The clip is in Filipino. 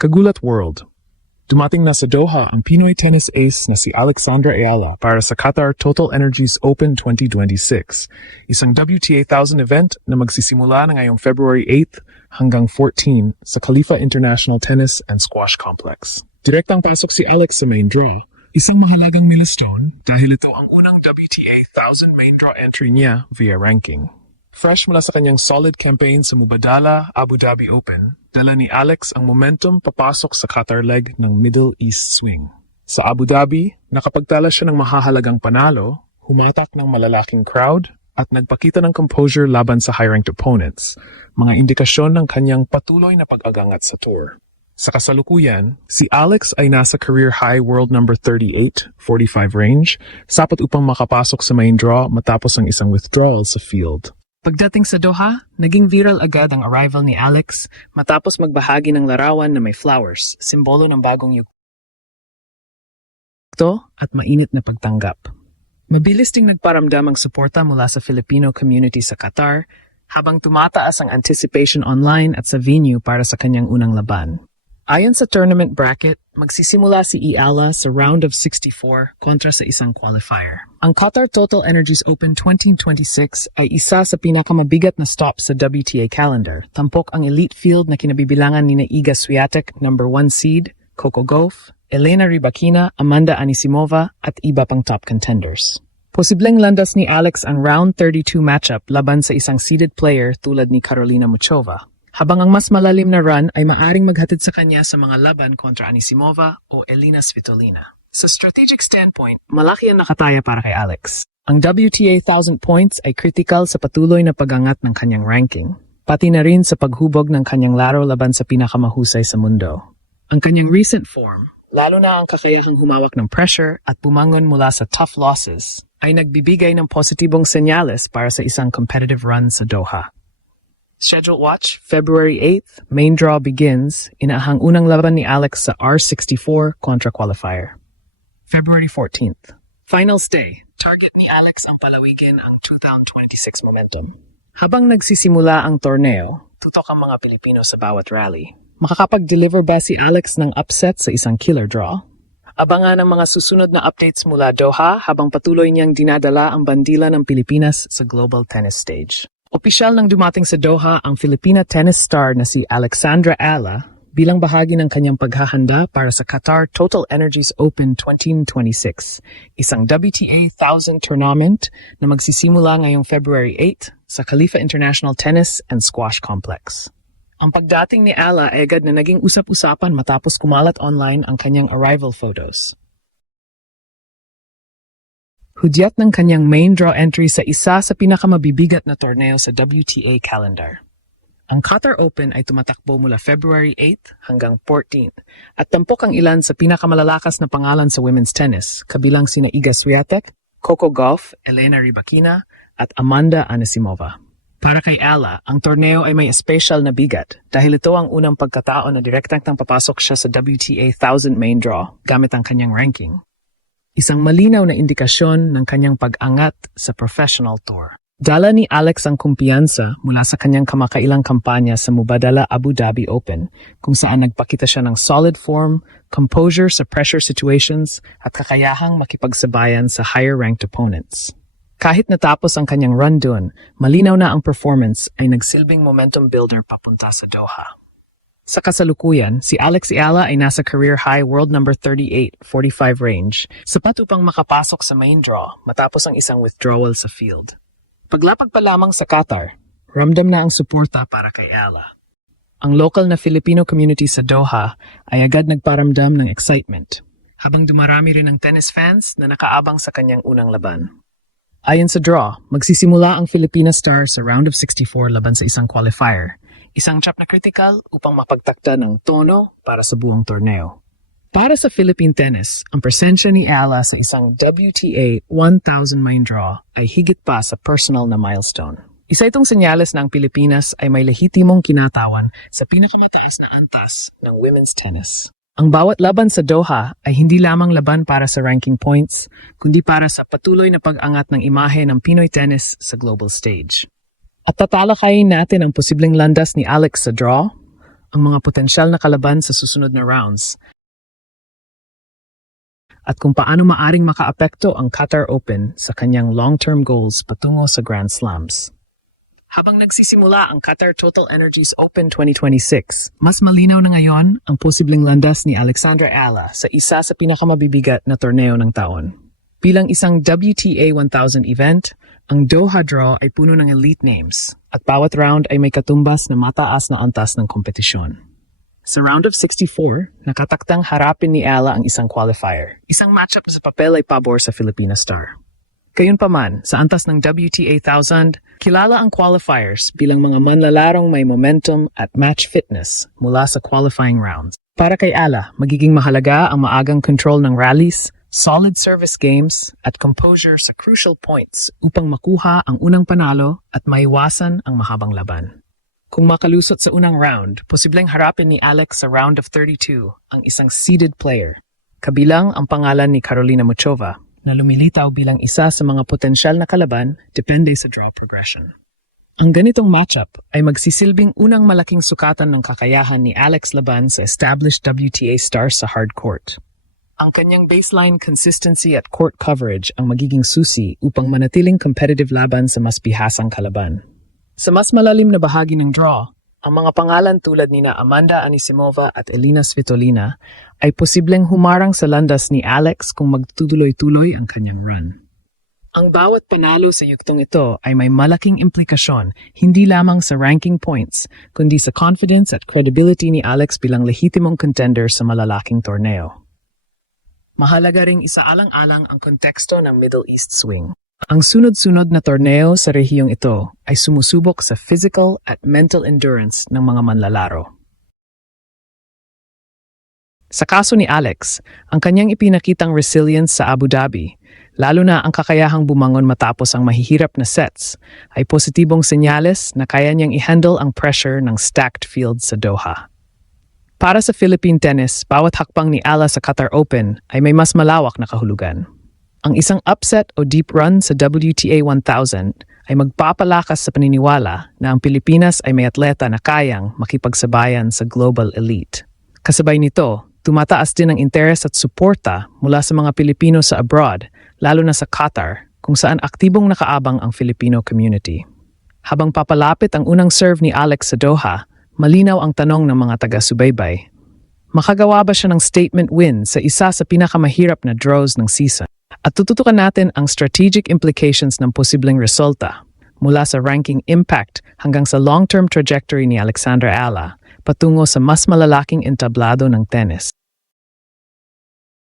Kagulat World. Dumating na sa Doha ang Pinoy tennis ace na si Alexandra Ayala para sa Qatar Total Energies Open 2026, isang WTA 1000 event na magsisimula na ngayong February 8 hanggang 14 sa Khalifa International Tennis and Squash Complex. Direktang pasok si Alex sa main draw, isang mahalagang milestone dahil ito ang unang WTA 1000 main draw entry niya via ranking. Fresh mula sa kanyang solid campaign sa Mubadala Abu Dhabi Open, dala ni Alex ang momentum papasok sa Qatar leg ng Middle East Swing. Sa Abu Dhabi, nakapagtala siya ng mahahalagang panalo, humatak ng malalaking crowd, at nagpakita ng composure laban sa high-ranked opponents, mga indikasyon ng kanyang patuloy na pag-agangat sa tour. Sa kasalukuyan, si Alex ay nasa career high world number 38, 45 range, sapat upang makapasok sa main draw matapos ang isang withdrawal sa field. Pagdating sa Doha, naging viral agad ang arrival ni Alex matapos magbahagi ng larawan na may flowers, simbolo ng bagong yugto at mainit na pagtanggap. Mabilis ding nagparamdam ang suporta mula sa Filipino community sa Qatar habang tumataas ang anticipation online at sa venue para sa kanyang unang laban. Ayon sa tournament bracket, magsisimula si Ayala sa round of 64 kontra sa isang qualifier. Ang Qatar Total Energies Open 2026 ay isa sa pinakamabigat na stop sa WTA calendar. Tampok ang elite field na kinabibilangan ni Iga Swiatek, number 1 seed, Coco Gauff, Elena Rybakina, Amanda Anisimova at iba pang top contenders. Posibleng landas ni Alex ang round 32 matchup laban sa isang seeded player tulad ni Karolina Muchova. Habang ang mas malalim na run ay maaring maghatid sa kanya sa mga laban kontra Anisimova o Elina Svitolina. Sa strategic standpoint, malaki ang nakataya para kay Alex. Ang WTA 1000 points ay critical sa patuloy na pag-angat ng kanyang ranking, pati na rin sa paghubog ng kanyang laro laban sa pinakamahusay sa mundo. Ang kanyang recent form, lalo na ang kakayahang humawak ng pressure at bumangon mula sa tough losses, ay nagbibigay ng positibong senyales para sa isang competitive run sa Doha. Scheduled watch, February 8th, main draw begins, inaahang unang laban ni Alex sa R64 kontra qualifier. February 14th, finals day, target ni Alex ang palawigin ang 2026 momentum. Habang nagsisimula ang torneo, tutok ang mga Pilipino sa bawat rally. Makakapag-deliver ba si Alex ng upset sa isang killer draw? Abangan ang mga susunod na updates mula Doha habang patuloy niyang dinadala ang bandila ng Pilipinas sa global tennis stage. Opisyal nang dumating sa Doha ang Filipina tennis star na si Alexandra Ayala bilang bahagi ng kanyang paghahanda para sa Qatar Total Energies Open 2026, isang WTA 1000 tournament na magsisimula ngayong February 8 sa Khalifa International Tennis and Squash Complex. Ang pagdating ni Ayala ay agad na naging usap-usapan matapos kumalat online ang kanyang arrival photos. Hudyat ng kanyang main draw entry sa isa sa pinakamabibigat na torneo sa WTA calendar. Ang Qatar Open ay tumatakbo mula February 8 hanggang 14 at tampok ang ilan sa pinakamalalakas na pangalan sa women's tennis, kabilang sina Iga Swiatek, Coco Gauff, Elena Rybakina at Amanda Anisimova. Para kay Ayala, ang torneo ay may espesyal na bigat dahil ito ang unang pagkataon na direktang papasok siya sa WTA 1000 main draw gamit ang kanyang ranking. Isang malinaw na indikasyon ng kanyang pag-angat sa professional tour. Dala ni Alex ang kumpiyansa mula sa kanyang kamakailang kampanya sa Mubadala Abu Dhabi Open, kung saan nagpakita siya ng solid form, composure sa pressure situations, at kakayahang makipagsabayan sa higher-ranked opponents. Kahit natapos ang kanyang run doon, malinaw na ang performance ay nagsilbing momentum builder papunta sa Doha. Sa kasalukuyan, si Alex Ayala ay nasa career high world number 38, 45 range, sapat upang makapasok sa main draw matapos ang isang withdrawal sa field. Paglapag pa lamang sa Qatar, ramdam na ang suporta para kay Ayala. Ang local na Filipino community sa Doha ay agad nagparamdam ng excitement, habang dumarami rin ang tennis fans na nakaabang sa kanyang unang laban. Ayon sa draw, magsisimula ang Filipina star sa round of 64 laban sa isang qualifier, isang chap na critical upang mapagtakda ng tono para sa buong torneo. Para sa Philippine tennis, ang presensya ni Ayala sa isang WTA 1000 main draw ay higit pa sa personal na milestone. Isa itong senyales na ang Pilipinas ay may lehitimong kinatawan sa pinakamataas na antas ng women's tennis. Ang bawat laban sa Doha ay hindi lamang laban para sa ranking points, kundi para sa patuloy na pag-angat ng imahe ng Pinoy tennis sa global stage. At tatalakayin natin ang posibleng landas ni Alex sa draw, ang mga potensyal na kalaban sa susunod na rounds at kung paano maaring makaapekto ang Qatar Open sa kanyang long-term goals patungo sa Grand Slams. Habang nagsisimula ang Qatar Total Energies Open 2026, mas malinaw na ngayon ang posibleng landas ni Alexandra Ala sa isa sa pinakamabibigat na torneo ng taon. Bilang isang WTA 1000 event, ang Doha Draw ay puno ng elite names at bawat round ay may katumbas na mataas na antas ng kompetisyon. Sa round of 64, nakataktang harapin ni Ala ang isang qualifier. Isang matchup na sa papel ay pabor sa Filipina star. Gayunpaman, sa antas ng WTA 1000, kilala ang qualifiers bilang mga manlalarong may momentum at match fitness mula sa qualifying rounds. Para kay Ala, magiging mahalaga ang maagang control ng rallies, solid service games, at composure sa crucial points upang makuha ang unang panalo at maiwasan ang mahabang laban. Kung makalusot sa unang round, posibleng harapin ni Alex sa round of 32 ang isang seeded player, kabilang ang pangalan ni Carolina Muchova, na lumilitaw bilang isa sa mga potensyal na kalaban depende sa draw progression. Ang ganitong matchup ay magsisilbing unang malaking sukatan ng kakayahan ni Alex laban sa established WTA stars sa hard court. Ang kanyang baseline consistency at court coverage ang magiging susi upang manatiling competitive laban sa mas bihasang kalaban. Sa mas malalim na bahagi ng draw, ang mga pangalan tulad nina Amanda Anisimova at Elina Svitolina ay posibleng humarang sa landas ni Alex kung magtutuloy-tuloy ang kanyang run. Ang bawat panalo sa yuktong ito ay may malaking implikasyon hindi lamang sa ranking points, kundi sa confidence at credibility ni Alex bilang lehitimong contender sa malalaking torneo. Mahalaga ring isaalang-alang ang konteksto ng Middle East swing. Ang sunod-sunod na torneo sa rehiyong ito ay sumusubok sa physical at mental endurance ng mga manlalaro. Sa kaso ni Alex, ang kanyang ipinakitang resilience sa Abu Dhabi, lalo na ang kakayahang bumangon matapos ang mahihirap na sets, ay positibong senyales na kaya niyang i-handle ang pressure ng stacked field sa Doha. Para sa Philippine tennis, bawat hakbang ni Ala sa Qatar Open ay may mas malawak na kahulugan. Ang isang upset o deep run sa WTA 1000 ay magpapalakas sa paniniwala na ang Pilipinas ay may atleta na kayang makipagsabayan sa global elite. Kasabay nito, tumataas din ang interes at suporta mula sa mga Pilipino sa abroad, lalo na sa Qatar, kung saan aktibong nakaabang ang Filipino community. Habang papalapit ang unang serve ni Alex sa Doha, malinaw ang tanong ng mga taga-subaybay. Makagawa ba siya ng statement win sa isa sa pinakamahirap na draws ng season? At tututukan natin ang strategic implications ng posibleng resulta mula sa ranking impact hanggang sa long-term trajectory ni Alexandra Ala patungo sa mas malalaking entablado ng tennis.